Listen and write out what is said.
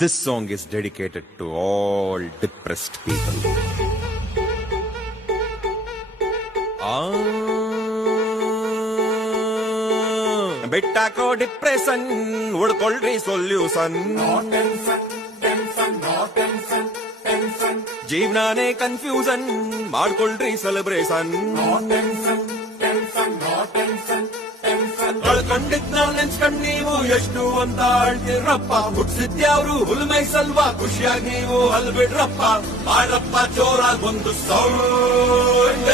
This song is dedicated to all depressed people. ಬೆಟ್ಟಕೋ depression ಹುಡ್ಕೊಳ್ರಿ solution. ಜೀವನಾನೇ confusion ಮಾಡ್ಕೊಳ್ರಿ ಸೆಲೆಬ್ರೇಷನ್. ಕಳ್ಕೊಂಡಿದ್ ನಾವ್ ನೆನ್ಸ್ಕೊಂಡ್ ನೀವು ಎಷ್ಟು ಅಂತ ಆಳ್ತಿರಪ್ಪ. ಹುಟ್ಸಿದ್ಯಾವ್ರು ಹುಲ್ಮೈ ಸಲ್ವಾ ಖುಷಿಯಾಗಿ ನೀವು ಅಲ್ಬಿಡ್ರಪ್ಪ. ಮಾಡಪ್ಪ ಜೋರಾಗಿ ಒಂದು ಸೌಂಡ್.